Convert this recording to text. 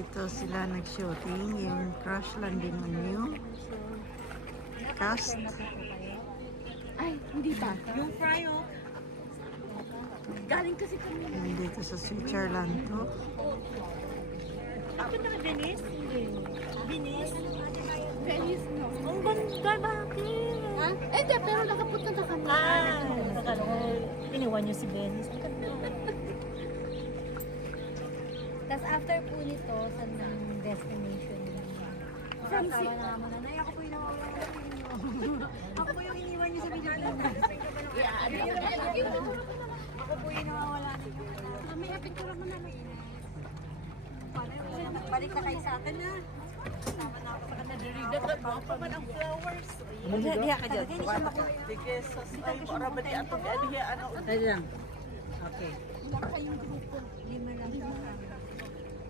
Dito sila nag-shooting, yung Crash Landing on You. Cast. Ay, hindi pa. Yung fryo. Galing kasi kami. Nandito sa Switzerland to. Ako na Venice? Hindi. Venice? Venice, no? Ang ganda, bakit? Ha? Eh, hindi, pero nakapunta na kami. Nakala ko, iniwan niyo si Venice. Ang ganda. Tapos after po nito, saan ng destination? From Kasama na naman nanay. Ako po yung nawawala sa inyo. Ako po yung iniwan niyo sa Pilipinas. Ako po yung nawawala ninyo. May hapit ko naman naman. Balik na kayo sa akin na. Sama na ako sa kanila. Dapat pa man ang flowers. Diha ka dyan. Sige, sa ay, para ba di atong ano. Dali lang. Okay. Ilang kayong grupo? 5 lang